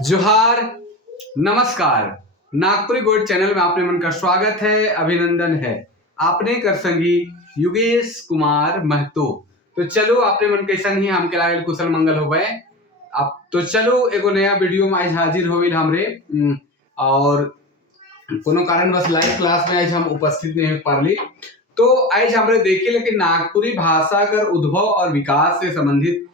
जोहार, नमस्कार। Nagpuri gold channel में आपने मन का स्वागत है, अभिनंदन है। आपने कर संगी योगेश कुमार महतो। तो चलो आपने मन कैसन ही हमके लागल कुशल मंगल हो गए। अब तो चलो एगो नया वीडियो में आज हाजिर होविल हमरे और कोनो कारणवश लाइव क्लास में आज हम उपस्थित नहीं हो पारली। तो आज हमरे देखी कि नागपुरी भाषा कर उद्भव और विकास से संबंधित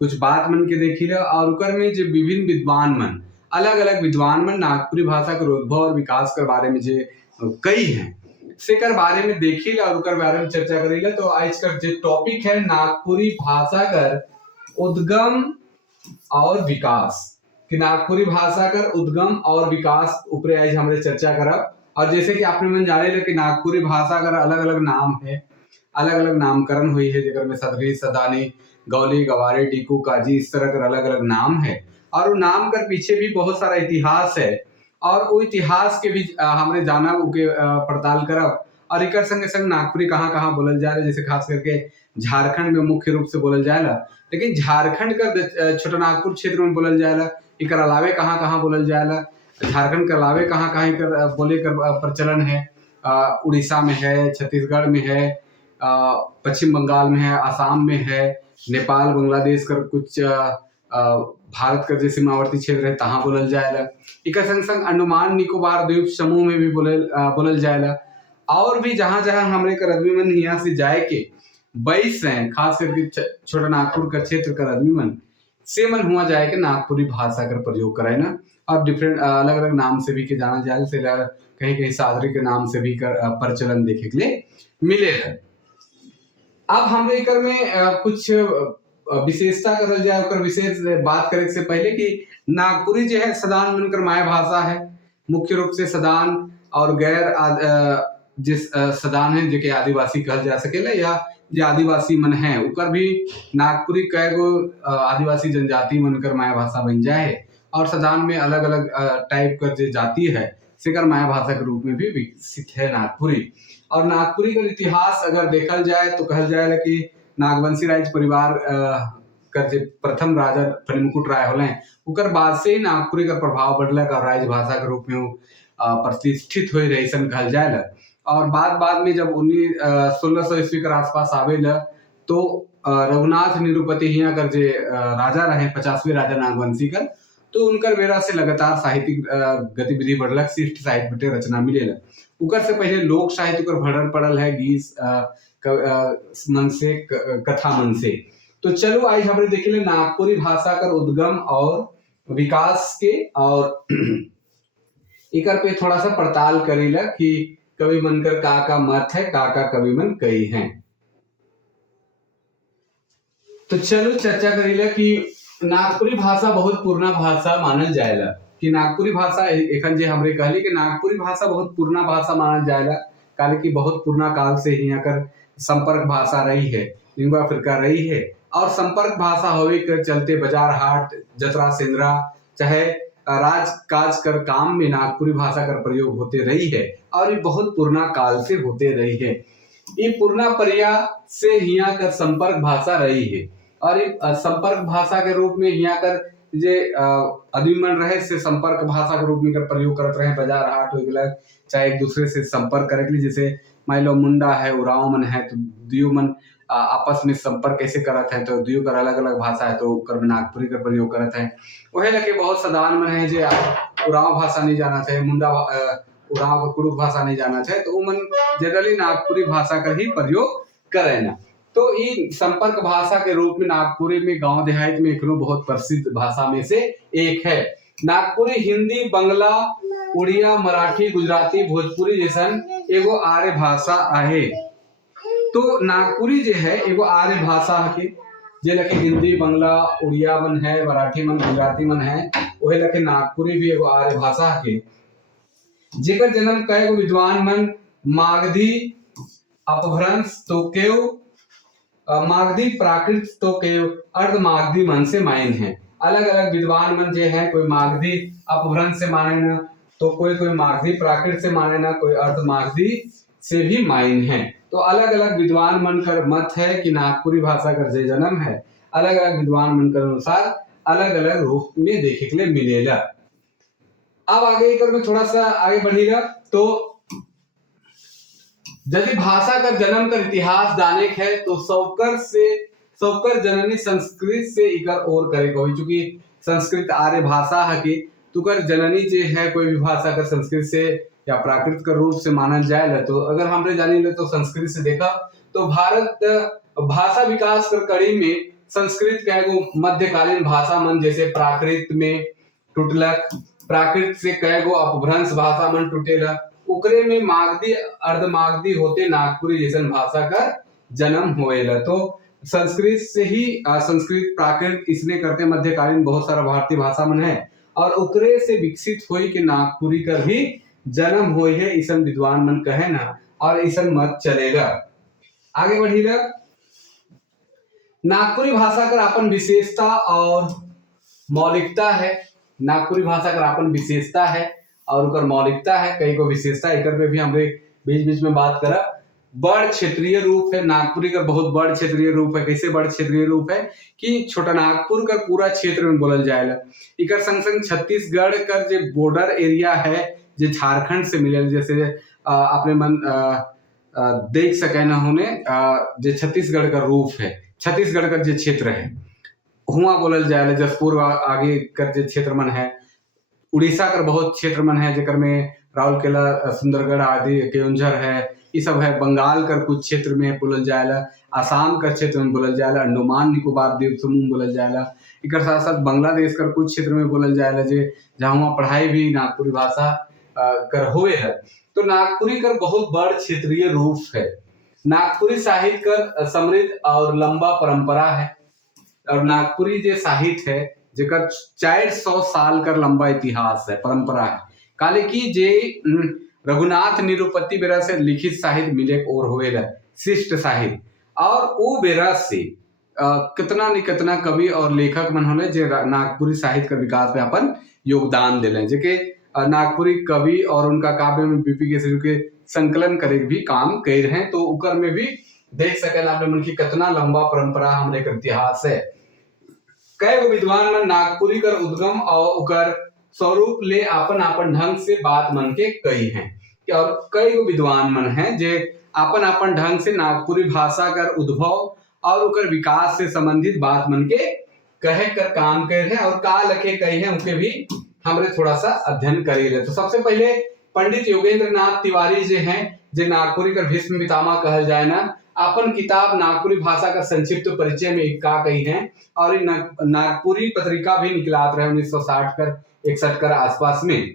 कुछ बात मन के देखी और उकर में जो विभिन्न विद्वान मन अलग अलग विद्वान मन नागपुरी भाषा के उद्भव और विकास के बारे में जो कई हैं से कर बारे में देखी और उकर बारे में चर्चा करेला। तो आज का जो टॉपिक है नागपुरी भाषा कर उद्गम और विकास कि नागपुरी भाषा कर उद्गम और विकास ऊपर आज हमरे चर्चा करब। और जैसे कि आपने मन जाने कि नागपुरी भाषा कर अलग अलग नाम है, अलग अलग नामकरण हुई है जेकर में सदरी, सदानी, गौली, गवारे, टीकू, काजी, इस तरह कर अलग अलग नाम है। और वो नाम कर पीछे भी बहुत सारा इतिहास है और वो इतिहास के भी हमने जाना उके पड़ताल करब। और एक संगे संग नागपुरी कहाँ कहाँ बोलल जाए, जैसे खास करके झारखंड में मुख्य रूप से बोलल जाएला, लेकिन झारखंड का छोटानागपुर क्षेत्र में बोलल जाएला। इकर अलावे कहाँ कहाँ बोलल जाएला, झारखंड के अलावे कहाँ कहाँ बोले कर प्रचलन है। उड़ीसा में है, छत्तीसगढ़ में है, पश्चिम बंगाल में है, आसाम में है, नेपाल, बांग्लादेश कर कुछ भारत का जो सीमावर्ती क्षेत्र है तहाँ बोलल जाएला। एक संग संग अंडमान निकोबार द्वीप समूह में भी बोलल जाएला। और भी जहाँ जहाँ हमरे कर आदमी मन यहाँ से जाए के बैस हैं, खास करके छोटा नागपुर का क्षेत्र कर आदमी मन से मन हुआ जाए के नागपुरी भाषा कर प्रयोग कराए ना। और डिफरेंट अलग अलग नाम से भी के जाना जाए, से कहीं कहीं सादरी के नाम से भी कर प्रचलन देखे के लिए मिले है। अब हमरे एकर में कुछ विशेषता करल जाए, ओकर विशेष बात करे से पहले कि नागपुरी जो है सदान बनकर माय भाषा है। मुख्य रूप से सदान और गैर जिस सदान है जो कि आदिवासी कहल जा सकेला या जो आदिवासी मन है उकर भी नागपुरी कई गो आदिवासी जनजाति मनकर माया भाषा बन जाए। और सदान में अलग अलग टाइप कर जो जाति है सेकर माया भाषा के रूप में भी विकसित है नागपुरी। और नागपुरी का इतिहास अगर देखल जाए तो कहल जाए कि नागवंशी राज परिवार कर जो प्रथम राजा फणिमुकुट राय होले उकर बाद से ही नागपुरी का प्रभाव बढ़लक और राज भाषा के रूप में प्रतिष्ठित हुए रही सन कहल जाए। और बाद में जब 1600 ईस्वी के आसपास आवेला तो रघुनाथ निरुपति हियां कर जे राजा रहे 50वें राजा नागवंशी कर, तो उनकर बेरा से लगातार साहित्यिक गतिविधि बढ़लक, शिष्ट साहित्य बटे रचना मिलेला। उकर से पहले लोक साहित्य उकर भरल पड़ल है, गीत मन से, कथा मन से। तो चलो आज हमरे देखिले नागपुरी भाषा कर उद्गम और विकास के और इकर पे थोड़ा सा पड़ताल करेला कि कवि मनकर का मत है, का कवि मन कई हैं। तो चलो चर्चा करेला कि नागपुरी भाषा बहुत पुराना भाषा मानल जाएला। कि नागपुरी भाषा एखन जे हमरे कहली कि नागपुरी भाषा बहुत पुराना भाषा मानल जाएला, काले कि बहुत पुराना काल से ही यहाँ कर संपर्क भाषा रही है, लिंगुआ फ्रिका रही है। और संपर्क भाषा होवे के चलते बाजार हाट, जतरा सेंद्रा चाहे राज काज कर काम में नागपुरी भाषा का प्रयोग होते रही है। और ये बहुत पुराना काल से होते रही है। ये पुराना परिया से यहाँ कर संपर्क भाषा रही है। और ये संपर्क भाषा के रूप में यहाँ कर जे आदमी मन रहे से संपर्क भाषा के रूप में कर प्रयोग करते रहे। बाजार हाट हो गया चाहे एक दूसरे से संपर्क करे के लिए, जैसे मान लो मुंडा है, उराव मन है, तो दियो मन आपस में संपर्क कैसे करते हैं, तो दियो कर अलग अलग भाषा है तो कर नागपुरी का प्रयोग करते हैं। वही लगे बहुत सदान मन है जो उराव भाषा नहीं जाना चाहे, मुंडा उराव कुड़ुक भाषा नहीं जाना चाहे, तो मन जनरली नागपुरी भाषा का ही प्रयोग करे ना। तो ये संपर्क भाषा के रूप में नागपुरी में गांव देहात में एक बहुत प्रसिद्ध भाषा में से एक है। नागपुरी हिंदी, बंगला, उड़िया, मराठी, गुजराती, भोजपुरी जैसन एगो आर्य भाषा आहे। तो नागपुरी जो है एगो आर्य भाषा है, जे लके हिंदी, बंगला, उड़िया मन है, मराठी मन, गुजराती मन है, वही लके नागपुरी भी एगो आर्य भाषा है। जेकर जन्म कई गो विद्वान मन मागधी, अपभ्रंश, तोकेव, मागधी, प्राकृत, तोकेव, अर्ध मागधी मन से मायन है। अलग अलग विद्वान मन जे है, कोई मागधी अपभ्रंश से माने ना, तो कोई मागधी प्राकृत से माने ना, कोई अर्ध मागधी से भी मायन है। तो अलग अलग विद्वान मन कर मत है कि नागपुरी भाषा का जे जन्म है अलग अलग विद्वान मन कर अनुसार अलग अलग रूप में देखे के लिए मिलेला। अब आगे एक में थोड़ा सा आगे बढ़ेगा तो यदि भाषा का जन्म कर इतिहास जाने है तो सौकर जननी संस्कृत से इकर और करे कोई, चूंकि संस्कृत आर्य भाषा है कि तुकर जननी जे है कोई भी भाषा का संस्कृत से या प्राकृत का रूप से मानल जाए, तो अगर हमरे जानी ले तो संस्कृत से देखा तो भारत भाषा विकास कर कड़ी में संस्कृत का एगो मध्यकालीन भाषा मन जैसे प्राकृत में टूटलक, प्राकृत से कएगो अपभ्रंश भाषा मन टूटेला, ओकरे में मागधी अर्धमागधी होते नागपुरी जैसन भाषा का जन्म होएला। तो संस्कृत से ही संस्कृत प्राकृत इसने करते मध्यकालीन बहुत सारा भारतीय भाषा मन है और ओकरे से विकसित हुई कि नागपुरी का भी जन्म हुई है, ईसन विद्वान मन कहे ना, और ईसन मत चलेगा। आगे बढ़ीला, नागपुरी भाषा का अपन विशेषता और मौलिकता है। नागपुरी भाषा का अपन विशेषता है और उकर मौलिकता है, कई को विशेषता एकर पे भी हमरे बीच बीच में बात करा। बड़ क्षेत्रीय रूप है, नागपुरी का बहुत बड़ क्षेत्रीय रूप है। कैसे बड़ क्षेत्रीय रूप है कि छोटा नागपुर का पूरा क्षेत्र में बोलल जाएला। इकर संग संग छत्तीसगढ़ का जो बॉर्डर एरिया है जो झारखंड से मिले, जैसे आपने मन देख सके ना होने जो छत्तीसगढ़ का रूप है, छत्तीसगढ़ का जो क्षेत्र है हुआ बोलल जाएला। जसपुर आगे कर जो क्षेत्र मन है, उड़ीसा का बहुत क्षेत्र मन है जेकर में राउरकेला सुंदरगढ़ आदि केउंझर है, ये सब है। बंगाल का कुछ क्षेत्र में बोलल जाएला, आसाम का क्षेत्र में बोलल जाएला, अंडमान निकोबार द्वीप समूह बोलल जाएला। एक साथ साथ बांग्लादेश का कुछ क्षेत्र में बोलल जाएला जे जहाँ वहाँ पढ़ाई भी नागपुरी भाषा कर हुए है। तो नागपुरी का बहुत बड़ क्षेत्रीय रूप है। नागपुरी साहित्य का समृद्ध और लंबा परंपरा है और नागपुरी जो साहित्य है जेकर 400 साल का लंबा इतिहास है, परंपरा है। काले की जे रघुनाथ निरुपति बेरा से लिखित साहित्य मिले और होएला शिष्ट साहित्य, और वो बेरा से कितना न कितना कवि और लेखक मन होले जे नागपुरी साहित्य का विकास में अपन योगदान दिले, जेके नागपुरी कवि और उनका काव्य में बीपी के संकलन करे भी काम कर रहे हैं। तो उकर में भी देख सके आपने मन की कितना लंबा परंपरा हमरे का इतिहास है। कई विद्वान मन नागपुरी कर उद्गम और उकर स्वरूप ले अपन अपन ढंग से बात मन के कही हैं, और कई विद्वान मन हैं जे अपन अपन ढंग से नागपुरी भाषा कर उद्भव और उकर विकास से संबंधित बात मन के कहे कर काम कर रहे हैं और का लखे कही है उनके भी हमरे थोड़ा सा अध्ययन करेंगे। तो सबसे पहले पंडित योगेंद्र नाथ तिवारी जे हैं, जे नागपुरी का भीष्म पितामह कहल जाए ना, अपन किताब नागपुरी भाषा का संक्षिप्त परिचय में का कही है, और नागपुरी पत्रिका भी निकलात रहे 1960 कर 61 कर आसपास में।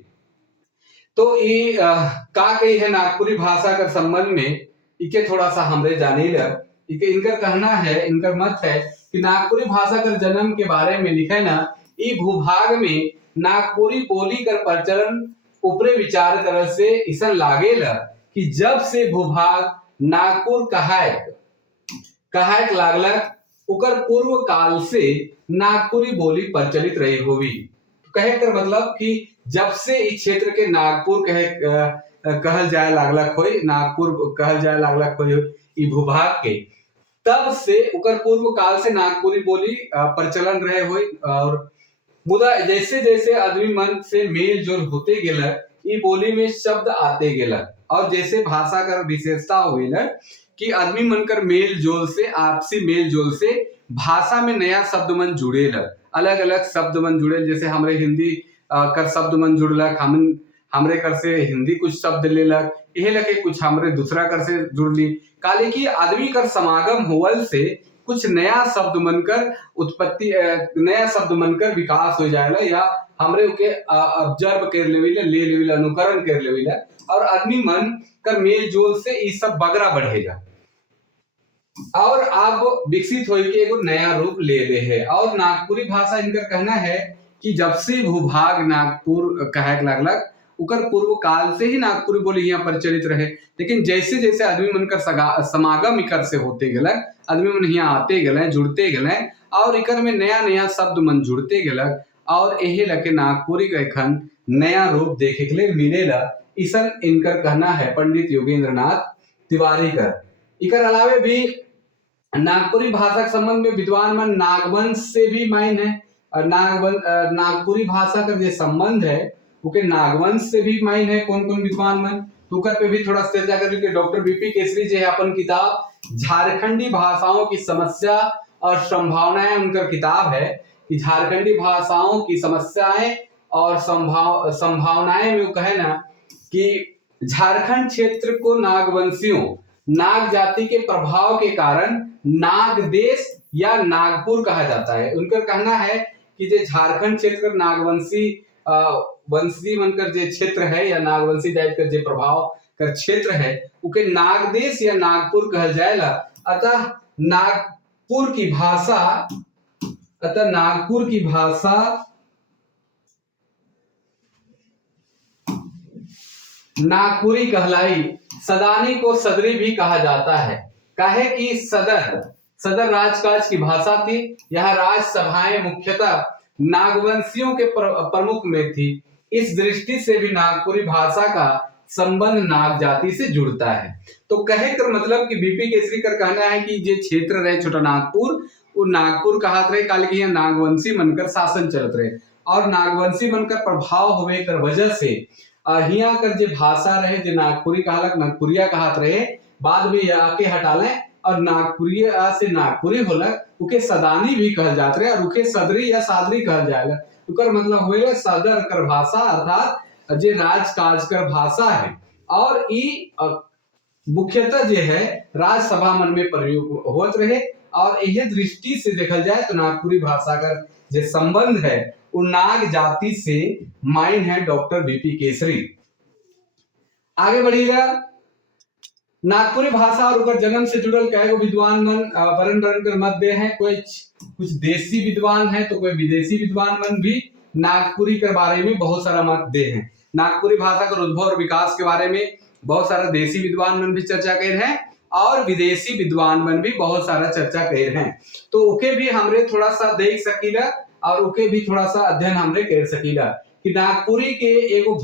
तो ये का कही है नागपुरी भाषा का संबंध में, इके थोड़ा सा हमरे जाने ल इनका कहना है, इनका मत है कि नागपुरी भाषा का जन्म के बारे में लिखे ना, ई भूभाग में नागपुरी बोली कर प्रचलन ऊपरे विचार कर से इसन लागेला कि जब से भूभाग नागपुर कहायक लागला उकर पूर्व काल से नागपुरी बोली प्रचलित रही होगी। कहे कर मतलब कि जब से इस क्षेत्र के नागपुर कहल जाए लागला खोई, नागपुर कहल जाए लागला खोई ई भूभाग के, तब से उकर पूर्व काल से नागपुरी बोली प्रचलन रहे हुई। और मुदा जैसे जैसे आदमी मन से मेल जोल होते गेला, ई बोली में शब्द आते गेला, और जैसे भाषा का विशेषता हुई ना कि आदमी मन कर मेल जोल से, आपसी मेल जोल से भाषा में नया शब्द मन जुड़ेला, अलग अलग शब्द मन जुड़े। जैसे हमरे हिंदी कर शब्द मन जुड़लक, हमरे कर से हिंदी कुछ शब्द लेलक, यही लगे कुछ हमरे दूसरा कर से जुड़ली। काले की आदमी कर समागम होवल से कुछ नया शब्द मनकर उत्पत्ति, नया शब्द मनकर विकास हो जाएला, या हमरे के ऑब्जर्व कर लेविला, ले लेविला, अनुकरण कर लेविला, और आदमी मन कर मेल जोल से ये सब बगरा बढ़ेगा और अब विकसित होके एगो नया रूप ले ले है। और नागपुरी भाषा इनका कहना है कि जब से भूभाग नागपुर कहे लागलक उकर पूर्व काल से ही नागपुरी बोली यहाँ प्रचलित रहे, लेकिन जैसे जैसे आदमी मन का समागम इकर से होते गलक, आदमी मन यहाँ आते गए, जुड़ते गए, और इकर में नया नया शब्द मन जुड़ते गलक, और यही लगे नागपुरी का एखन नया रूप देखे के लिए मिलेला। ईसन इनकर कहना है पंडित योगेंद्र नाथ तिवारी का। इकर अलावे भी नागपुरी भाषा के संबंध में विद्वान मन नागवंश से भी माइन है, और नागपुरी भाषा का जो संबंध है ओके नागवंश से भी माइन है कौन कौन विद्वान मन, तो ओकर पे भी थोड़ा चर्चा करेंगे। डॉक्टर बीपी केसरी जो है अपन किताब झारखंडी भाषाओं की समस्या और संभावनाएं, उनका किताब है कि झारखंडी भाषाओं की समस्याएं और संभावनाएं में वो कहे ना कि झारखंड क्षेत्र को नागवंशियों नाग जाति के प्रभाव के कारण नाग देश या नागपुर कहा जाता है। उनका कहना है कि जो झारखंड क्षेत्र नागवंशी वंशी बनकर जो क्षेत्र है या नागवंशी टाइप का जो प्रभाव का क्षेत्र है उके नागदेश या नागपुर कहा जाएगा। अतः नागपुर की भाषा नागपुरी कहलाई। सदानी को सदरी भी कहा जाता है, काहे कि सदर राजकाज की भाषा थी। यह राजसभाएं मुख्यतः नागवंशियों के प्रमुख में थी। इस दृष्टि से भी नागपुरी भाषा का संबंध नाग जाति से जुड़ता है। तो कहे कर मतलब कि बीपी केसरी का कहना है कि जे क्षेत्र रहे छोटा नागपुर, वो नागपुर कहत रहे काले कि यहाँ नागवंशी बनकर शासन चलत रहे और नागवंशी बनकर प्रभाव होवे कर वजह से हिया कर जे भाषा रहे जो नागपुरी कहलक नागपुरिया कहत रहे, बाद में आके हटाले और नागपुरिया से नागपुरी होलक, उके सदानी भी कहल जात रहे और उके सदरी या सादरी कहल जाएगा। उकर मतलब होएगा सदर कर भाषा अर्थात जे राजकाज कर भाषा है और ई मुख्यतः जो है राज्यसभा मन में प्रयोग होत रहे। और यह दृष्टि से देखल जाए तो नागपुरी भाषा का जो संबंध है वो नाग जाति से माइन है डॉक्टर बीपी केसरी। आगे बढ़िएगा। नागपुरी भाषा और ओकर जन्म से जुड़ल कई विद्वान मन वर्ण कर मत दे हैं। कुछ देशी विद्वान है तो कोई विदेशी विद्वान मन भी नागपुरी के बारे में बहुत सारा मत दे हैं। नागपुरी भाषा का उद्भव और विकास के बारे में बहुत सारा देशी विद्वान मन भी चर्चा कर रहे हैं और विदेशी विद्वान मन भी बहुत सारा चर्चा कर रहे हैं। तो ओके भी हमरे थोड़ा सा देख सकीला और ओके भी थोड़ा सा अध्ययन हमरे कर सकीला कि नागपुरी के एगो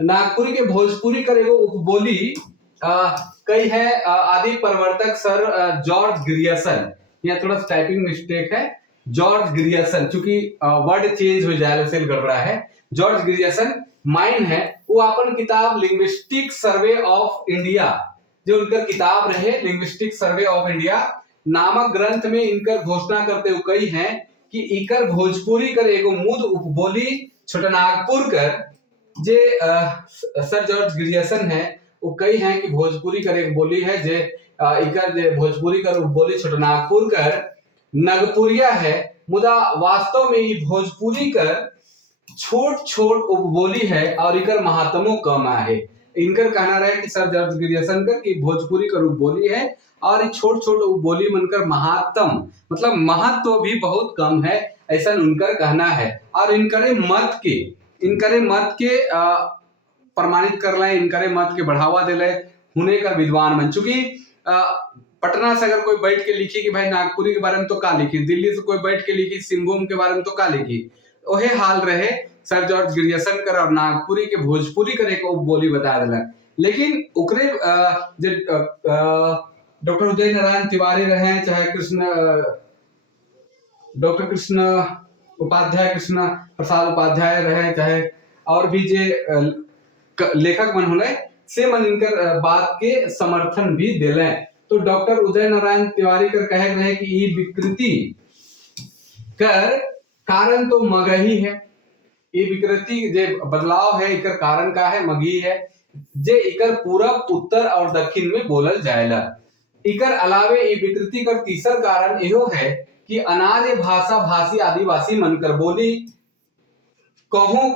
नागपुरी के भोजपुरी कर एगो उपबोली कई है आदि प्रवर्तक सर जॉर्ज ग्रियर्सन। यहाँ थोड़ा टाइपिंग मिस्टेक है, जॉर्ज ग्रियर्सन, चूंकि वर्ड चेंज हो जाए उसे गड़बड़ा है। जॉर्ज ग्रियर्सन माइन है, वो अपन किताब लिंग्विस्टिक सर्वे ऑफ इंडिया, जो उनका किताब रहे लिंग्विस्टिक सर्वे ऑफ इंडिया नामक ग्रंथ में इनकर घोषणा करते हुए कही है कि इकर भोजपुरी कर एगो मुद उपबोली छोटनागपुर कर जे सर जॉर्ज ग्रियर्सन है वो कही है कि भोजपुरी कर एक बोली है जे इकर जे भोजपुरी कर उपबोली छोटनागपुर कर नगपुरिया है। मुदा वास्तव में ये भोजपुरी कर छोट उपबोली है और इकर महात्मो कम है। इनकर कहना रहे कि सर जॉर्ज ग्रियर्सन कर की भोजपुरी कर उपबोली है और छोट उपबोली मनकर महात्म मतलब महत्व भी बहुत कम है, ऐसा उनकर कहना है। और इनकरे मत के प्रमाणित कर ले, इनकरे मत के बढ़ावा दे ले होने का विद्वान मन। चूंकि पटना से अगर कोई बैठ के लिखी कि भाई नागपुरी के बारे में तो का लिखी, दिल्ली से कोई बैठ के लिखी सिंहभूम के बारे में तो का लिखी, ओहे हाल रहे सर जॉर्ज ग्रियर्सन कर और नागपुरी के भोजपुरी करे को बोली बता दिला। लेकिन उकरे डॉक्टर उदय नारायण तिवारी रहे, चाहे डॉक्टर कृष्ण प्रसाद उपाध्याय रहे, चाहे और भी जे लेखक मन होले से मन इनकर बात के समर्थन भी दिले। तो डॉक्टर उदय नारायण तिवारी कर कहे रहे कि ये विकृति कर कारण तो मगही है, ये विकृति जे बदलाव है इकर कारण का है मगही है, जे इकर पूरब उत्तर और दक्षिण में बोलल जाएला। इकर अलावे ये विकृति कर तीसर कारण यो है कि अनार्य भाषा भाषी आदिवासी मनकर बोली कहूं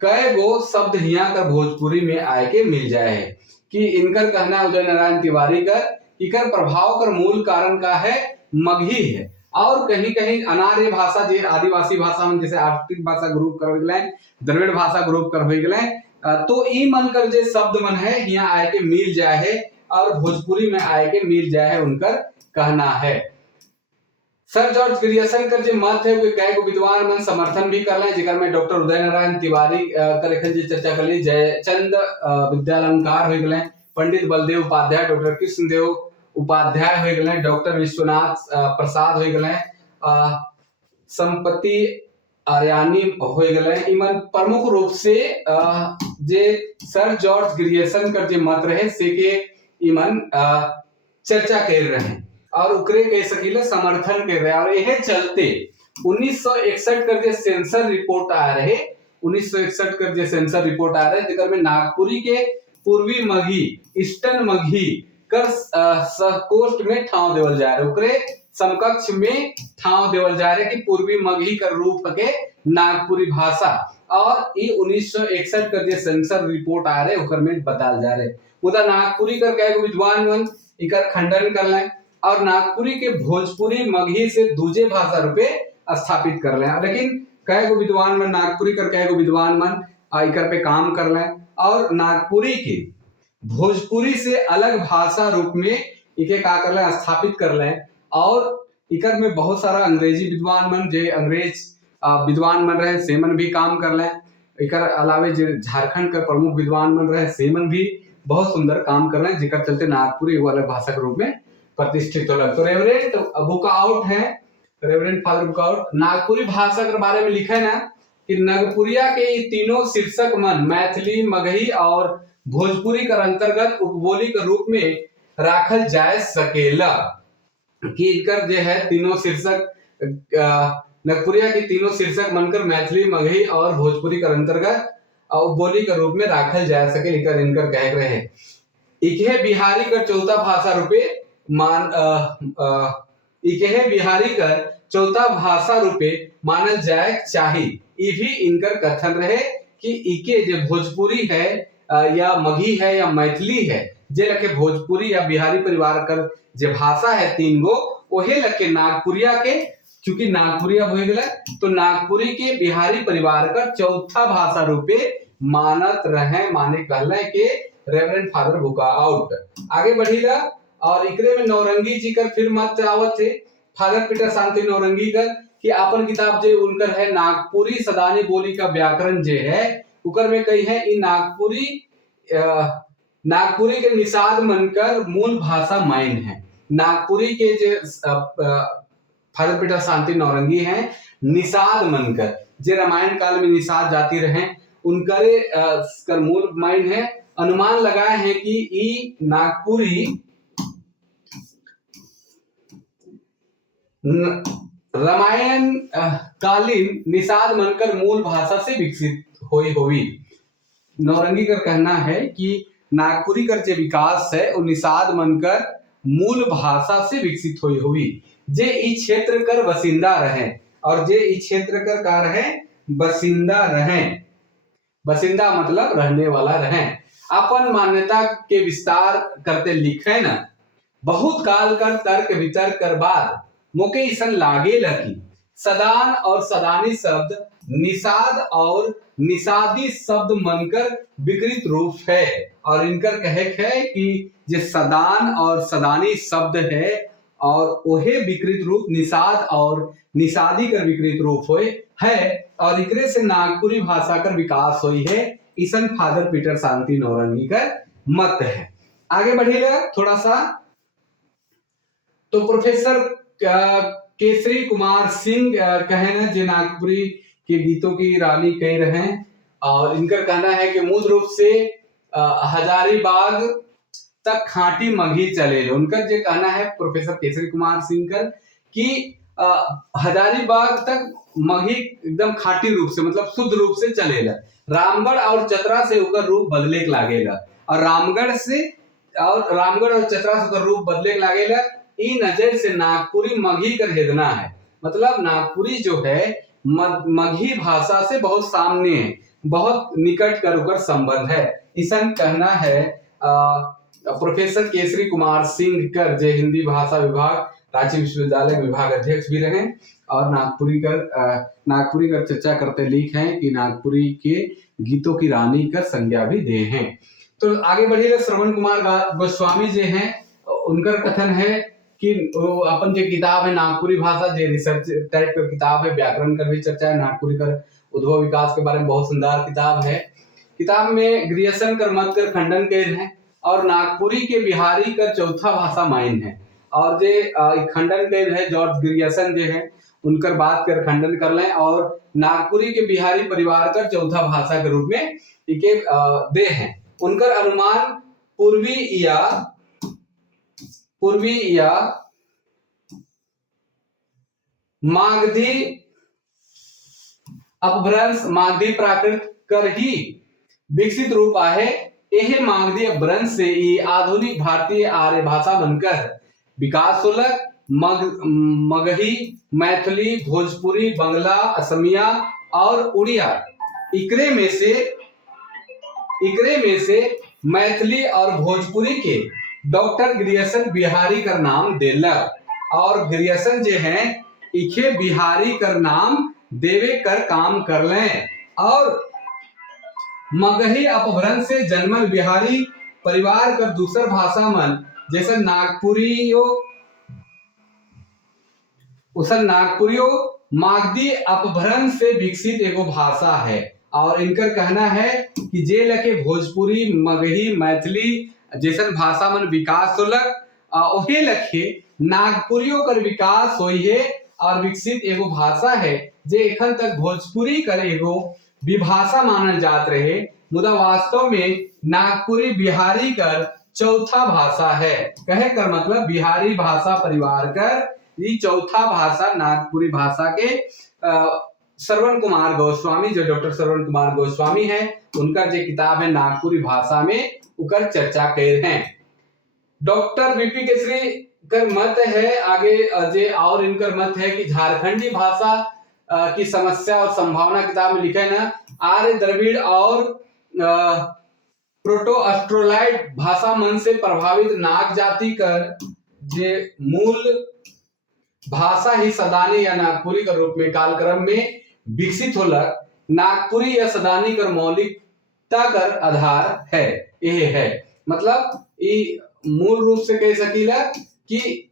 कई गो शब्द हिया कर भोजपुरी में आए के मिल जाए है। कि इनकर कहना उदय नारायण तिवारी कर इकर प्रभाव कर मूल कारण का है मगही है और कहीं कहीं अनार्य भाषा जे आदिवासी भाषा में जैसे आर्टिक भाषा ग्रुप कर गए, द्रविड़ भाषा ग्रुप कर गए, तो ई मन कर जे शब्द मन है यहाँ आए के मिल जाए है और भोजपुरी में आए के मिल जाए है, उनकर कहना है। सर जॉर्ज ग्रियर्सन कर जे मत है वो कई विद्वान मन समर्थन भी कर ले, जिकर में डॉक्टर उदय नारायण तिवारी कर एखन जे चर्चा कर ली, जयचंद विद्यालंकार हो गए, पंडित बलदेव उपाध्याय, डॉक्टर कृष्णदेव उपाध्याय हो गए, डॉक्टर विश्वनाथ प्रसाद हो गए, संपत्ति आर्यानी हो गए इमन प्रमुख रूप से जे सर जॉर्ज ग्रियर्सन कर जे मत रहे से के इमन चर्चा कर रहे हैं और उकरे कह सकीले समर्थन कर रहे और यह चलते 1961 कर जे सेंसर रिपोर्ट आ रहे 1961 कर जे सेंसर रिपोर्ट आ रहे जेकर में नागपुरी के पूर्वी मघी ईस्टर्न मघी कर कोस्ट में ठाव देवल जा रहे उकरे समकक्ष में ठाव देवल जा रहे कि पूर्वी मगही कर रूप के नागपुरी भाषा और ये 1961 कर जे सेंसर रिपोर्ट आ रहे ओकर में बताल जा रहे मुदा नागपुरी कर कई विद्वान मन इकर खंडन कर लें और नागपुरी के भोजपुरी मगही से दूजे भाषा रूपे स्थापित कर लें लेकिन कई विद्वान मन नागपुरी कर कई विद्वान मन इकर पे काम कर लें और नागपुरी के भोजपुरी से अलग भाषा रूप में इके का कर लें स्थापित कर लें और इकर में बहुत सारा अंग्रेजी विद्वान मन जे अंग्रेज विद्वान बन रहे सेमन भी काम कर लें इकर अलावे जो झारखंड के प्रमुख विद्वान बन रहे सेमन भी बहुत सुंदर काम कर रहे हैं जिकर चलते नागपुरी वाले भाषा के रूप में प्रतिष्ठित हो तो रेवरेंट बुक आउट है reverent father book out Nagpuri भाषा के बारे में लिखे ना कि नागपुरिया के तीनों शीर्षक मन मैथिली मगही और भोजपुरी के अंतर्गत उपबोली के रूप में राखल जा सकेला कि इनकर जो है तीनों शीर्षक नागपुरिया के तीनों शीर्षक मनकर मैथिली मगही और भोजपुरी के अंतर्गत उपबोली के रूप में राखल जा सके इनकर इनकर कह रहे इके बिहारी का चौथा भाषा रूपे मान इके बिहारी का चौथा भाषा रूपे मानल जाए चाहिए ये भी इनकर कथन रहे कि इके जो भोजपुरी है या मगही है या मैथिली है जे लके भोजपुरी या बिहारी परिवार कर जो भाषा है तीन गो ओहे लके नागपुरिया के क्योंकि नागपुरिया हो गया तो नागपुरी के बिहारी परिवार का चौथा भाषा रूपे मानत रहे माने कहले के रेवरेंट फादर बुक आउट आगे बढ़ीला और इकरे में नौरंगी जी कर फिर मत आवत थे फादर पीटर शांति नौरंगी कर कि अपन किताब जे उनकर है नागपुरी सदानी बोली का व्याकरण जे है उकर में कही है इन नागपुरी के निषाद मनकर मूल भाषा मैन है नागपुरी के जो फादर पीटर शांति नौरंगी हैं निषाद मनकर जे रामायण काल में निषाद जाति रहे उनकरे कर मूल माइन है अनुमान लगाए हैं कि ई नागपुरी रामायण कालीन निषाद मनकर मूल भाषा से विकसित हुई नौरंगी का कहना है कि नागपुरी कर जो विकास है वो निषाद मनकर मूल भाषा से विकसित हुई जे इस क्षेत्र कर बसिंदा रहे और जे इस क्षेत्र कर का रहे बसिंदा रहे बसिंदा मतलब रहने वाला रहे अपन मान्यता के विस्तार करते लिखे न बहुत काल कर तर्क वितर्क कर बाद मोके इसन लागे लगी सदान और सदानी शब्द निषाद और निषादी शब्द मनकर विकृत रूप है और इनकर कहे है कि जे सदान और सदानी शब्द है और ओहे विकृत रूप निषाद और निषादी कर विकृत रूप होए है और इकरे से नागपुरी भाषा कर विकास हुई है ईसन फादर पीटर शांति नौरंगी का मत है आगे बढ़ेगा थोड़ा सा तो प्रोफेसर केसरी कुमार सिंह कहे न जे नागपुरी के गीतों की रानी कह रहे हैं और इनका कहना है कि मूल रूप से हजारीबाग तक खाटी मगही चले उनका जो कहना है प्रोफेसर केसरी कुमार सिंह कर कि हजारीबाग तक मगही एकदम खाटी रूप से मतलब शुद्ध रूप से चलेगा रामगढ़ और चतरा से उकर रूप बदले के लागेगा और रामगढ़ और चतरा से उकर रूप बदले के लागेगा ई नजर से नागपुरी मगही कर हेदना है मतलब नागपुरी जो है मगही भाषा से बहुत सामने है बहुत निकट कर उकर संबंध है ईसन कहना है प्रोफेसर केसरी कुमार सिंह कर जो हिंदी भाषा विभाग रांची विश्वविद्यालय विभाग अध्यक्ष भी रहे और नागपुरी कर चर्चा करते लिख हैं कि नागपुरी के गीतों की रानी कर संज्ञा भी दे हैं तो आगे बढ़िएगा श्रवण कुमार गोस्वामी जी हैं उनका कथन है कि अपन जो किताब है नागपुरी भाषा जो रिसर्च टाइप का किताब है व्याकरण कर भी चर्चा है नागपुरी कर उद्भव विकास के बारे में बहुत सुंदर किताब है किताब में ग्रियर्सन कर मत कर खंडन कर हैं और नागपुरी के बिहारी का चौथा भाषा माइन है और जे खंडन कर है जॉर्ज ग्रियर्सन जो है उनकर बात कर खंडन कर लें और नागपुरी के बिहारी परिवार कर चौथा भाषा के रूप में इके दे हैं। उनकर अनुमान पूर्वी या मागधी अपभ्रंश मागधी प्राकृत कर ही विकसित रूप आहे। यह मागधी अपभ्रंश से ही आधुनिक भारतीय आर्य भाषा बनकर विकास होलक। मगही, मैथिली, भोजपुरी, बंगला, असमिया और उड़िया इकरे में से मैथिली और भोजपुरी के डॉक्टर ग्रियर्सन बिहारी का नाम देलक और ग्रियर्सन जे हैं इखे बिहारी कर नाम देवे कर काम कर लें और मगही अपभ्रंश से जन्मल बिहारी परिवार कर दूसर भाषा मन जैसे नागपुरियो मागधी अपभ्रंश से विकसित एगो भाषा है। और इनकर कहना है कि जे लके भोजपुरी, मगही, मैथिली जैसन भाषा मन विकास होलक ओहे लखे नागपुरियों कर विकास होई है और विकसित एगो भाषा है जे एखन तक भोजपुरी कर एगो विभाषा मानल जात रहे। मुदा वास्तव में नागपुरी बिहारी कर चौथा भाषा है। कहे कर मतलब बिहारी भाषा परिवार कर ये चौथा भाषा नागपुरी भाषा के श्रवण कुमार गोस्वामी जो डॉक्टर श्रवण कुमार गोस्वामी है उनका जो किताब है नागपुरी भाषा में उकर चर्चा कर हैं। डॉक्टर बीपी केसरी कर मत है आगे जे और इनकर मत है कि झारखंडी भाषा की समस्या और संभावना किताब में लिखा है ना आर्य द्रविड़ और प्रोटो ऑस्ट्रोलाइड भाषा मन से प्रभावित नाग जाति कर जे मूल भाषा ही सदानी या नागपुरी के रूप में कालक्रम में विकसित होलक। नागपुरी या सदानी कर मौलिकता कर आधार है यह है मतलब ये मूल रूप से कह सकीला कि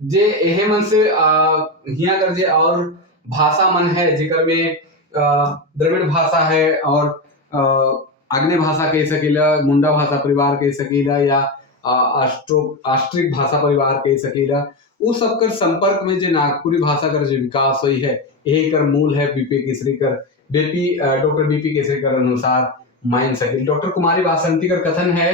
जे एहे मन से हिया कर जे और भाषा मन है जेकर में द्रविड़ भाषा है और आग्नेय भाषा कह सकीला, मुंडा भाषा परिवार कह सकीला या ऑस्ट्रिक भाषा परिवार कह सकीला उस सब कर संपर्क में जो नागपुरी भाषा कर जो विकास हुई है यही कर मूल है डॉक्टर बीपी केसरी कर अनुसार मान सके। डॉक्टर कुमारी वासंती का कथन है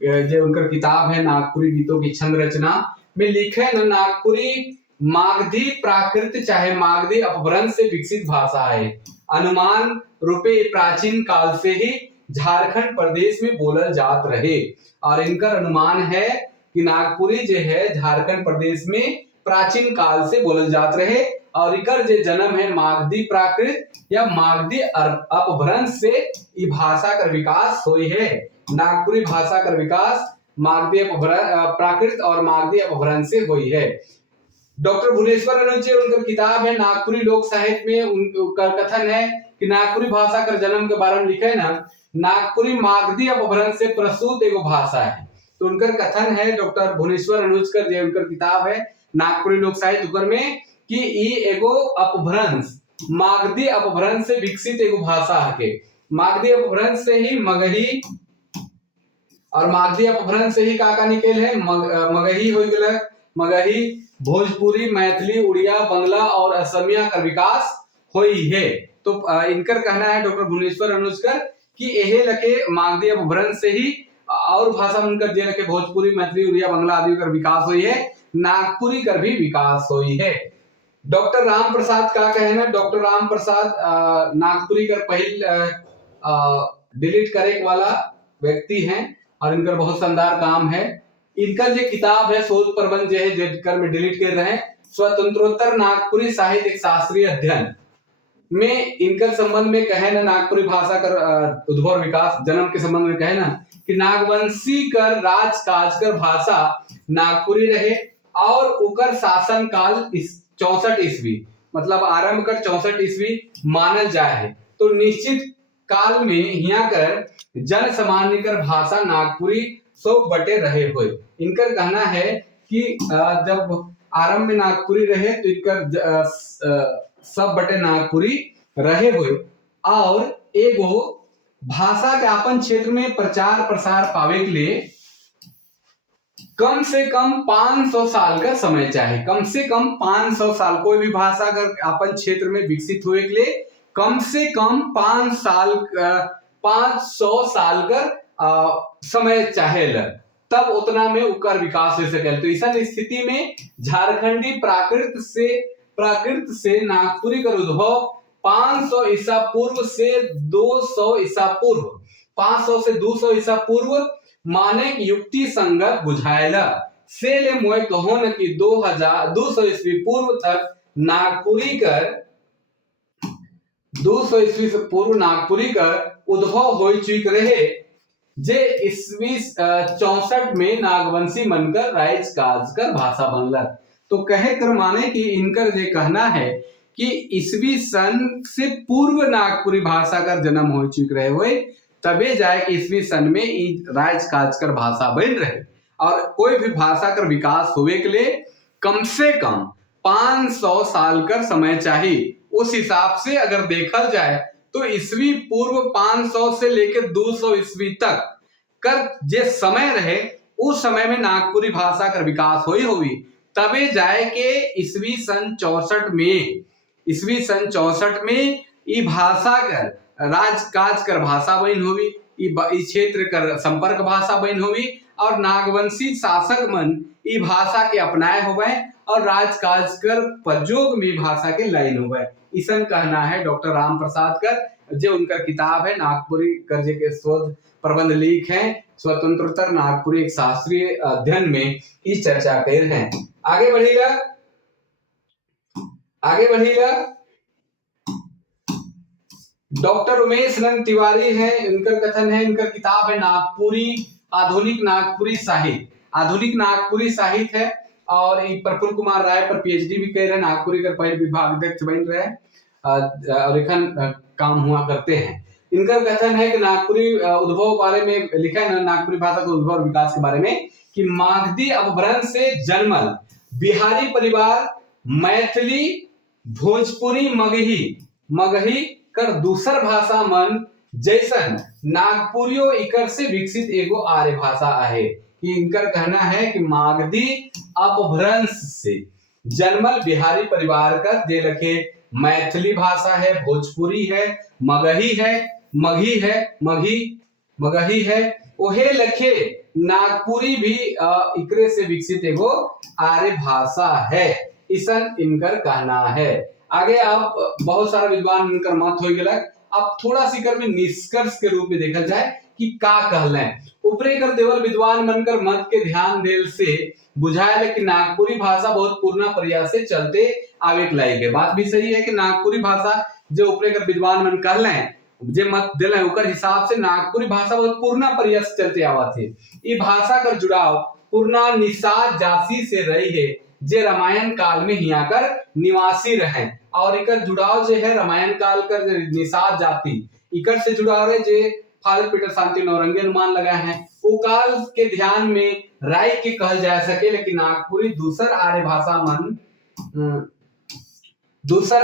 जो उनका किताब है नागपुरी गीतों की छंद रचना में लिखे न नागपुरी मागधी प्राकृत चाहे मागधी अपभ्रंश से विकसित भाषा है। अनुमान रूपे प्राचीन काल से ही झारखंड प्रदेश में बोलल जात रहे और इनका अनुमान है कि नागपुरी जो है झारखंड प्रदेश में प्राचीन काल से बोलल जात रहे और इकर जो जन्म है मागधी प्राकृत या मागधी अपभ्रंश से ये भाषा का विकास हुई है। नागपुरी भाषा का विकास मागधी प्राकृत और मागधी अपभ्रंश से हुई है। डॉक्टर भुवनेश्वर अनुज जी उनका किताब है नागपुरी लोक साहित्य में उनका कथन है कि नागपुरी भाषा का जन्म के बारे में लिखे ना नागपुरी मागधी अपभ्रंश से प्रसूत एगो भाषा है। तो उनका कथन है डॉक्टर भुवनेश्वर अनुज कर जो उनका किताब है नागपुरी लोक साहित्य उकर में कि ई एगो अपभ्रंश मागधी अपभ्रंश से विकसित एगो भाषा है। मागधी अपभ्रंश से ही मगही और मागधी अपभ्रंश से ही का निकल है मगही हो गया। मगही, भोजपुरी, मैथिली, उड़िया, बंगला और असमिया का विकास हुई है। तो इनकर कहना है डॉक्टर भुवनेश्वर अनुजकर कि यह लके मागधी अपभ्रंश से ही और भाषा उनकर जे लके भोजपुरी, मैथिली, उड़िया, बंगला आदि का विकास हुई है। नागपुरी का भी विकास हुई है। डॉक्टर राम प्रसाद का कहना, डॉक्टर राम प्रसाद नागपुरी का पहले डिलीट करे वाला व्यक्ति हैं और इनका बहुत शानदार काम है। इनका जो किताब है शोध प्रबंध जो है जेकर में डिलीट कर रहे हैं स्वतंत्रोत्तर नागपुरी साहित्य एक शास्त्रीय अध्ययन में इनका संबंध में कहे ना नागपुरी भाषा का उद्भव विकास जन्म के संबंध में कहे ना कि नागवंशी कर राजकाज कर भाषा नागपुरी रहे और उकर शासन काल 64 ईस्वी मतलब आरंभ कर 64 ईस्वी मानल जाए है। तो निश्चित काल में यहाँ कर जन सामान्य कर भाषा नागपुरी 100 बटे रहे हुए। इनका कहना है कि जब आरंभ में नागपुरी रहे तो इनका सब बटे नागपुरी रहे हुए और एगो भाषा के अपन क्षेत्र में प्रचार प्रसार पावे के लिए कम से कम 500 साल का समय चाहिए। कम से कम 500 साल, कोई भी भाषा अगर अपन क्षेत्र में विकसित हुए के लिए कम से कम 500 साल का समय चाहेला, तब उतना में उकर विकास हो सके। तो ऐसा स्थिति में झारखंडी प्राकृत से नागपुरी का उद्भव 500 ईसा पूर्व से 200 ईसा पूर्व, 500 से 200 ईसा पूर्व माने युक्ति संगत बुझाएला से ले मोय कहो न कि 200 ईस्वी पूर्व तक नागपुरी कर 200 ईस्वी से पूर्व नागपुरी का उद्भव हो चुक रहे, जे ईस्वी 64 में नागवंशी मनकर राइज काज कर भाषा बनल। तो कहे कर माने कि इनकर ये कहना है कि ईस्वी सन से पूर्व नागपुरी भाषा का जन्म हो चुक रहे हुए, तबे जाए कि ईस्वी सन में राइज काज कर भाषा बन रहे। और कोई भी भाषा का विकास होवे के लिए कम से कम 500 साल का समय चाहिए। उस हिसाब से अगर देखा जाए तो ईस्वी पूर्व 500 से लेकर 200 ईस्वी तक कर जे समय रहे, उस समय में नागपुरी भाषा का विकास हुई तबे जाए के ईस्वी सन 64 में ई भाषा कर राजकाज कर भाषा बन होवी, ई क्षेत्र कर संपर्क भाषा बन होवी और नागवंशी शासक मन ई भाषा के अपनाए होवे और राजकाज कर प्रयोग में भाषा के लाइन होवे। ईसन कहना है डॉक्टर राम प्रसाद कर, जो उनका किताब है नागपुरी कर जे के शोध प्रबंध लिख है स्वतंत्रोत्तर नागपुरी एक शास्त्रीय अध्ययन में इस चर्चा कर हैं। आगे बढ़ेगा डॉक्टर उमेश नंद तिवारी है, इनका कथन है, इनका किताब है आधुनिक नागपुरी साहित्य है और प्रफुल्ल कुमार राय पर पीएचडी भी कर रहे, नागपुरी का पहले विभाग अध्यक्ष बन रहे और एखन काम हुआ करते हैं। इनका कथन है कि नागपुरी उद्भव बारे में लिखा है, नागपुरी भाषा के उद्भव और विकास के बारे में कि मागधी अपभ्रंश से जन्मल बिहारी परिवार मैथिली भोजपुरी मगही कर दूसर भाषा मन जैसन नागपुरियो इकर से विकसित एगो आर्य भाषा है। कि इनका कहना है कि मागधी अपभ्रंश से जन्मल बिहारी परिवार का दे रखे मैथिली भाषा है, भोजपुरी है, मगही है ओहे लखे नागपुरी भी इकरे से विकसित एगो आर्य भाषा है, ईसन इनकर कहना है। आगे आप बहुत सारा विद्वान इनकर मत हो गया। अब थोड़ा सी कर में निष्कर्ष के रूप में देखा जाए कि का कहले ऊपरे कर देवल विद्वान बनकर मत के ध्यान देल से बुझाया कि नागपुरी भाषा बहुत पुराना प्रयास से चलते आवे के लाई के बात भी सही है कि नागपुरी भाषा जो ऊपरे कर विद्वान मन कहले जे मत दिले ओकर हिसाब से नागपुरी भाषा बहुत पुराना प्रयास चलते आवा थे। ई भाषा कर जुड़ाव पुराना निषाद जाति से रही है, जे रामायण काल में हिया कर निवासी रहे और इकर जुड़ाव जो है रामायण काल कर निषाद जाति इकर से जुड़ाव है जे फादर पीटर शांति नौरंगी अनुमान लगाए हैं। वो काल के ध्यान में राय के कहल जा सके, लेकिन नागपुरी दूसर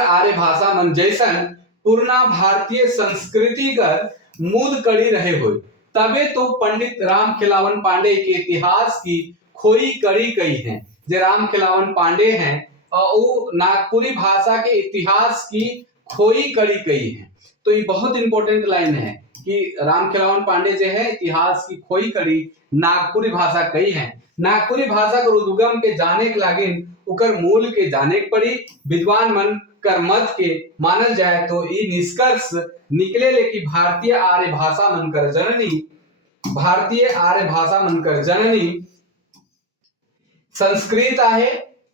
आर्य भाषा मन जैसन पूर्णा भारतीय संस्कृति कर मूल कड़ी रहे हो, तबे तो पंडित राम खिलावन पांडे के इतिहास की खोई कड़ी कही है। जो राम खिलावन पांडे हैं और वो नागपुरी भाषा के इतिहास की खोई कड़ी कही है। तो ये बहुत इंपॉर्टेंट लाइन है कि राम खिलावन पांडे जो है इतिहास की खोई कड़ी नागपुरी भाषा कही है। नागपुरी भाषा के उद्गम के जाने के लागे उकर मूल के जाने के पड़ी। विद्वान मन कर मत के मानल जाए तो ये निष्कर्ष निकले ले कि भारतीय आर्य भाषा मनकर जननी संस्कृत आहे।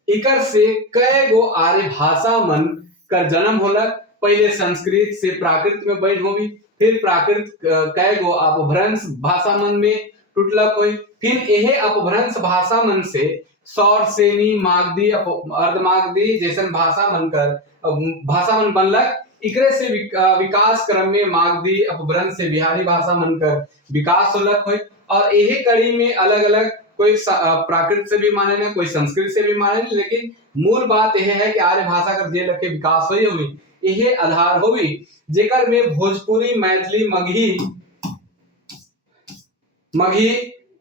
इकर से कई गो आर्य भाषा मन कर जन्म होलक। पहले संस्कृत से प्राकृत में बन होगी, फिर प्राकृत कई गो अपभ्रंश भाषा मन में टूटलक हुई, फिर यह अपभ्रंश भाषा मन से सौर सेनी मागधी अर्धमागधी जैसन भाषा मन बनलक। इकरे से विकास क्रम में मागधी अपभ्रंश से बिहारी भाषा मन कर विकास होलक हुई और यही कड़ी में अलग अलग कोई प्राकृत से भी माने ना, कोई संस्कृत से भी माने, लेकिन मूल बात यह है कि आर्य भाषा कर जे लखे विकास हुई यही आधार होगी जेकर में भोजपुरी मैथिली मगही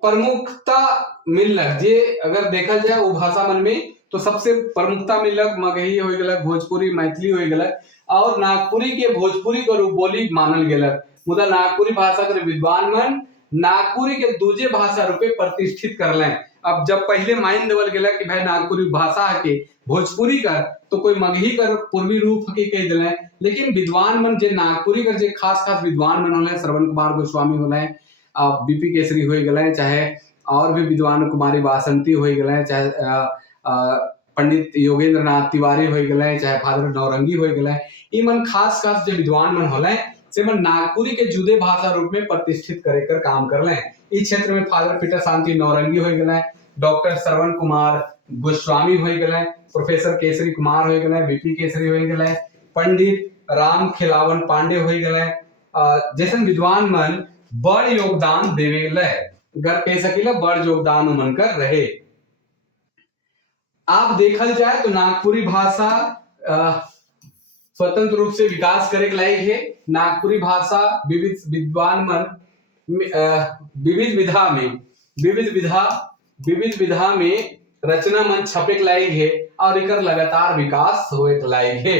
प्रमुखता मिलक जे अगर देखल जाए वो भाषा मन में तो सबसे प्रमुखता मिलक मगही हो गलक, भोजपुरी मैथिली हो गलक और नागपुरी के भोजपुरी को बोली मानल गेलक। मुदा नागपुरी भाषा के विद्वान मन नागपुरी के दूजे भाषा रूपे प्रतिष्ठित करले। अब जब पहले मान देवल गेला कि भाई नागपुरी भाषा के भोजपुरी का तो कोई मगही कर पूर्वी रूप के कह दिले, लेकिन विद्वान मन जे नागपुरी कर जे खास खास विद्वान मन होले, श्रवण कुमार गोस्वामी होले, बीपी केसरी हो गए, चाहे और भी विद्वान कुमारी वासंती हो गए, चाहे पंडित योगेंद्र नाथ तिवारी हो गए, चाहे फादर नौरंगी हो गए, ई मन खास खास जो विद्वान मन होले से मन नागपुरी के जुदे भाषा रूप में प्रतिष्ठित करे कर काम कर ले। इस क्षेत्र में फादर पीटर शांति नौरंगी हो गए, डॉक्टर श्रवण कुमार गोस्वामी हो गए, प्रोफेसर केसरी कुमार हो गए, बीपी केसरी हो गए, पंडित राम खिलावन पांडे हो गए, जैसे विद्वान मन बड़ योगदान देवे गर कह सकीला बड़ योगदान उमन कर रहे। आप देखल जाए तो नागपुरी भाषा स्वतंत्र रूप से विकास करे के लायक है। नागपुरी भाषा विविध विद्वान मन विविध विधा में रचना मन छपे के लायक है और इकर लगातार विकास होए के लायक है।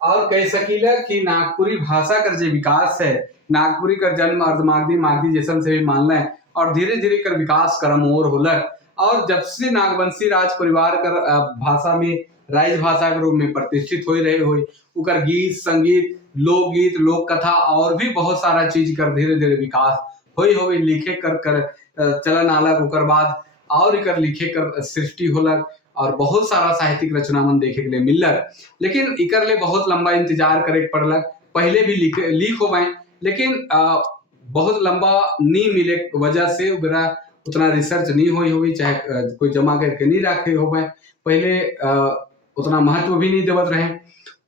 और कह सकीला कि नागपुरी भाषा कर जो विकास है, नागपुरी का जन्म अर्धमागधी मागधी जैसन से भी मान लें और धीरे धीरे कर विकास क्रम और होलक। और जब से नागवंशी राज परिवार कर भाषा में राज भाषा के रूप में प्रतिष्ठित हो रहे हुई, उकर गीत संगीत लोकगीत लोक कथा और भी बहुत सारा चीज कर धीरे धीरे विकास होई लिखे कर चलन आलक, उकर बाद और इकर लिखे कर सृष्टि होलक और बहुत सारा साहित्यिक रचना मन देखे के लिए मिलक। लेकिन इकर ले बहुत लंबा इंतजार करे पड़लक, पहले भी लीक हो गए, लेकिन बहुत लंबा नहीं मिले वजह से उतना रिसर्च नहीं हुई, चाहे कोई जमा करके नहीं रखे हो गए, पहले उतना महत्व भी नहीं देवत रहे,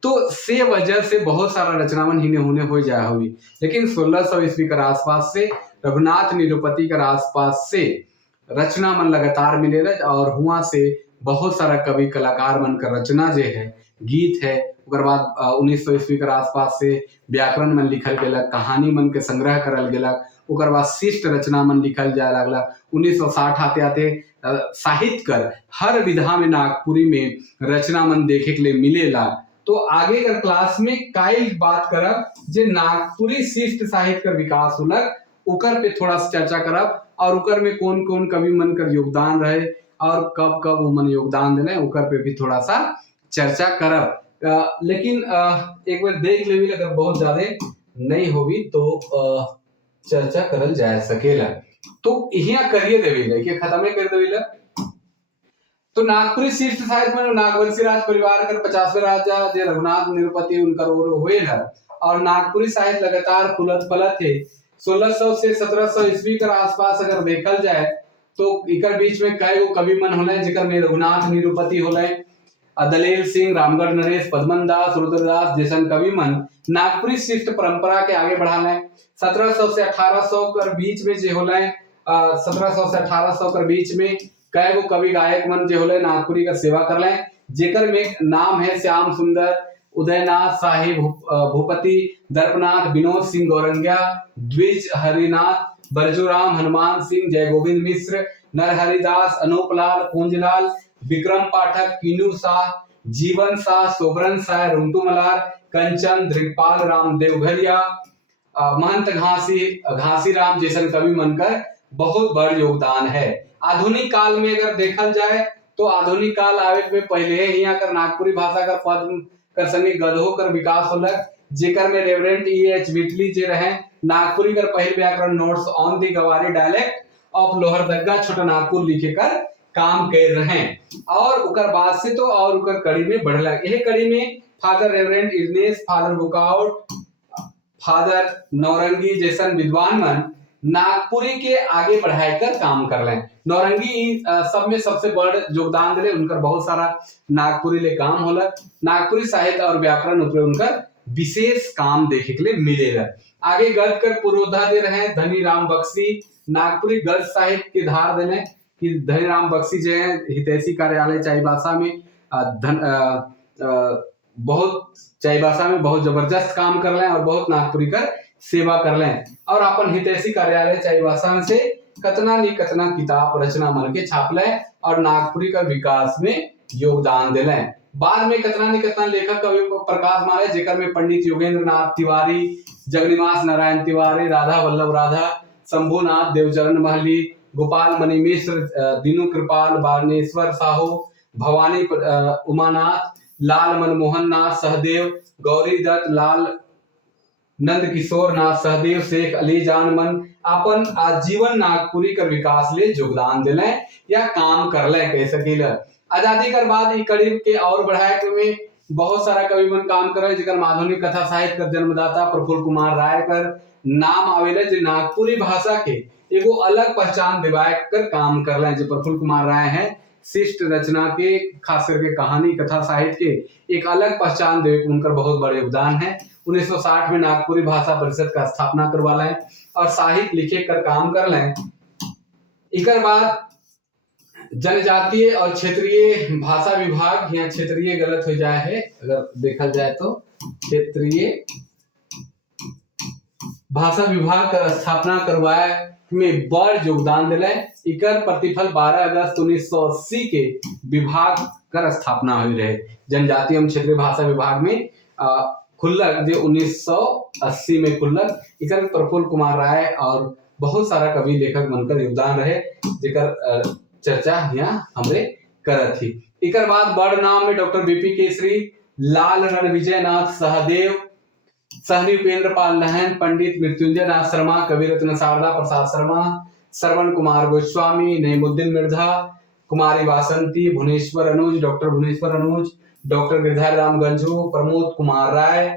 तो से वजह से बहुत सारा रचना मन हिने होने हो जाए हुई। लेकिन 1600 ईस्वी के आसपास से रघुनाथ निरुपति के आसपास से रचना मन लगातार मिले और हुआ से बहुत सारा कवि कलाकार मन का रचना जो है गीत है। उकर बाद 1900 ईस्वी के आसपास से व्याकरण मन लिखल गेलक, कहानी मन के संग्रह करल गेलक, उकर बाद शिष्ट रचना मन लिखल जाए लगला। 1960 आते आते साहित्य कर हर विधा में नागपुरी में रचना मन देखे के लिए मिलेला। तो आगे कर क्लास में काई बात करब जे नागपुरी शिष्ट साहित्य का विकास होलक, उकर पे थोड़ा सा चर्चा करब और उकर में कौन कौन कवि मन कर योगदान रहे और कब कब वो मन योगदान दिले उकर पे भी थोड़ा सा चर्चा करब। लेकिन एक बार देख लेवी अगर बहुत ज्यादा नहीं होगी तो चर्चा करल जा सकेला। तो यहाँ करिए देवी कि खत्म कर देवी। तो नागपुरी शिष्ट साहित्य में नागवंशी राज परिवार कर 50वें राजा जे रघुनाथ निरुपति उनकर ओर हुए है और नागपुरी साहित्य लगातार फुलत फलत है। 1600 से 1700 ईस्वी के आसपास अगर देखल जाए तो इकर बीच में कई गो कवि मन होले, जिकर में रघुनाथ निरुपति होले, दलेल सिंह, रामगढ़ नरेश, पद्मन दास, रुद्रदास जैसन कवि मन नागपुरी शिष्ट परंपरा के आगे बढ़ाले। 1700 से 1800 कर बीच में जो होले 1700 से 1800 कर बीच में कई गो कवि गायक मन जो होले नागपुरी का सेवा करले, जेकर में नाम है श्याम सुंदर, उदयनाथ साहिब भूपति, दर्पनाथ, विनोद सिंह गौरंगिया, द्विज हरिनाथ, बरजूराम, हनुमान सिंह, जय गोविंद मिश्र, नरहरिदास, अनूपलाल, पूंजलाल, विक्रम पाठक, कीनू शाह, जीवन शाह, सोबरन शाह, रुंटू मलार, कंचन, धृगपाल राम देवघरिया, महंत घासी राम जैसन कवि मनकर बहुत बड़ योगदान है। आधुनिक काल में अगर देखल जाए तो आधुनिक काल आवे में पहले ही यहाँ कर नागपुरी भाषा का पद कर संगे गधो कर विकास होलक, जेकर में रेवरेंट E.H. विटली जे रहे नागपुरी कर पहल व्याकरण नोट्स ऑन दी गवारी डायलेक्ट ऑफ लोहरदगा छोटा नागपुर लिखे कर काम कर रहे और उकर बाद से तो और उकर कड़ी में बढ़ला। यह कड़ी में फादर रेवरेंट इग्नेस, फादर बुकाउट, फादर नौरंगी जैसन विद्वान मन नागपुरी के आगे बढ़ाए कर काम कर रहे। नौरंगी सब में सबसे बड़ योगदान दिले, उनकर बहुत सारा नागपुरी ले काम होला। नागपुरी साहित्य और व्याकरण ऊपर उनकर विशेष काम देखे के लिए मिलेगा। आगे गद कर पुरोधा दे रहे धनी राम बख्शी, नागपुरी गद साहित्य के धार देने कि धनी राम बख्शी जो है हितैषी कार्यालय चाईबासा में बहुत चाईबासा में बहुत जबरदस्त काम कर रहे हैं और बहुत नागपुरी का सेवा कर रहे हैं और अपन हितैषी कार्यालय चाईबासा से कतना नी कतना किताब रचना मन के छापले और नागपुरी का विकास में योगदान दिले। बाद में कतना नी कतना लेखक कवि प्रकाश मारे जेकर में पंडित योगेंद्र नाथ तिवारी, जगन्निवास नारायण तिवारी, राधा वल्लभ राधा, शंभुनाथ देवचरण महली, गोपाल मणि मिश्र, दीनू कृपाल, बारणेश्वर साहू, भवानी उमानाथ, लाल मनमोहन नाथ सहदेव, गौरी दत्त, लाल नंद किशोर नाथ सहदेव, शेख अली जान मन अपन आजीवन नागपुरी कर विकास ले योगदान दिले या काम करले कह सकील। आजादी कर बाद कड़ी के और बढ़ाए में बहुत सारा कवि मन काम करे जेकर आधुनिक कथा साहित्य कर जन्मदाता प्रफुल्ल कुमार राय कर नाम आवेले जो नागपुरी भाषा के एगो अलग पहचान दिवाए कर काम करले। जो प्रफुल्ल कुमार राय है शिष्ट रचना के खास करके कहानी कथा साहित्य के एक अलग पहचान दे उनका बहुत बड़े योगदान है। 1960 में नागपुरी भाषा परिषद का स्थापना करवा लें और साहित्य लिखे कर काम कर लें। इकर बाद जनजातीय और क्षेत्रीय भाषा विभाग, यहाँ क्षेत्रीय गलत हो जाए है अगर देखा जाए तो, क्षेत्रीय भाषा विभाग का स्थापना करवाए में बड़ योगदान दिले। इकर प्रतिफल 12 अगस्त 1980 के विभाग कर स्थापना हुई रहे। जनजातीय एवं क्षेत्रीय भाषा विभाग में खुल्लक जो 1980 में खुल्लक इकर प्रफुल्ल कुमार राय और बहुत सारा कवि लेखक मनकर योगदान रहे जेकर चर्चा यहाँ हमरे करत थी। इकर बाद बड़ नाम में डॉक्टर बीपी केसरी, लाल रणविजय नाथ सहदेव, सहनी उपेंद्र पाल नहन, पंडित मृत्युंजय नाथ शर्मा, कवि रत्न Sharda Prasad Sharma, Shravan Kumar Goswami, Naimuddin Mirza, Kumari Vasanti, Bhuvneshwar Anuj, doctor Bhuvneshwar Anuj, doctor Girdhari Ram Ganju, Pramod Kumar Rai,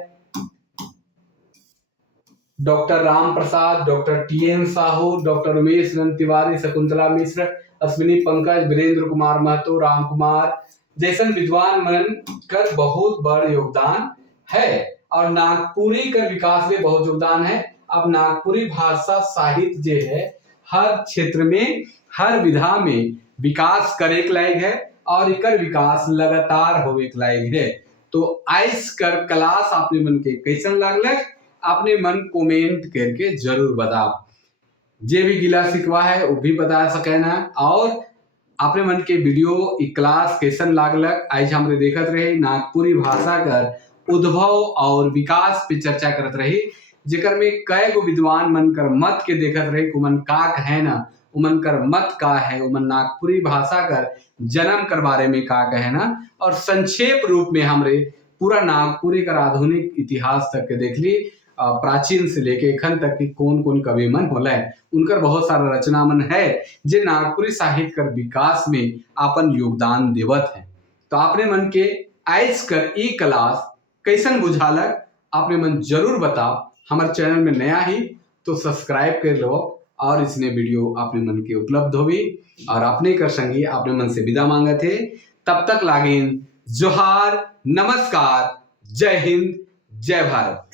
doctor Ram Prasad, doctor TN Sahu, doctor Umesh Nand Tiwari, Shakuntala Mishra, Ashwini Pankaj, Virendra Kumar Mahto, Ram Kumar जैसन विद्वान मन कर बहुत बड़ योगदान है और नागपुरी का विकास में बहुत योगदान है। अब नागपुरी भाषा साहित्य जो है हर क्षेत्र में हर विधा में विकास करे के लायक है और इकर विकास लगातार होवे के लायक है। तो आइस कर क्लास आपने मन के कैसन लागल अपने मन कमेंट करके जरूर बताओ। जे भी गिला शिकवा है वो भी बता सके ना और अपने मन के वीडियो क्लास कैसन लागलक आज हमरे देखत रहे नागपुरी भाषा कर उद्भव और विकास पे चर्चा करत रही जेकर में कई गो विद्वान मन कर मत के देखत रहे उमन का कहे ना उमन कर मत का है उमन नागपुरी भाषा कर जन्म कर बारे में का कहे ना और संक्षेप रूप में हमरे पूरा नागपुरी कर आधुनिक इतिहास तक के देख ली प्राचीन से लेके एखन तक की कौन कौन कवि मन होला उनकर बहुत सारा रचना मन है जे नागपुरी साहित्य कर विकास में अपन योगदान देवत है। तो आपने मन के आइज कर ई क्लास कैसन बुझालक आपने मन जरूर बताओ। हमारे चैनल में नया ही तो सब्सक्राइब कर लो और इसने वीडियो आपने मन के उपलब्ध होगी और अपने कर संगी आपने मन से विदा मांगा थे। तब तक लागिन जोहार, नमस्कार, जय हिंद, जय भारत।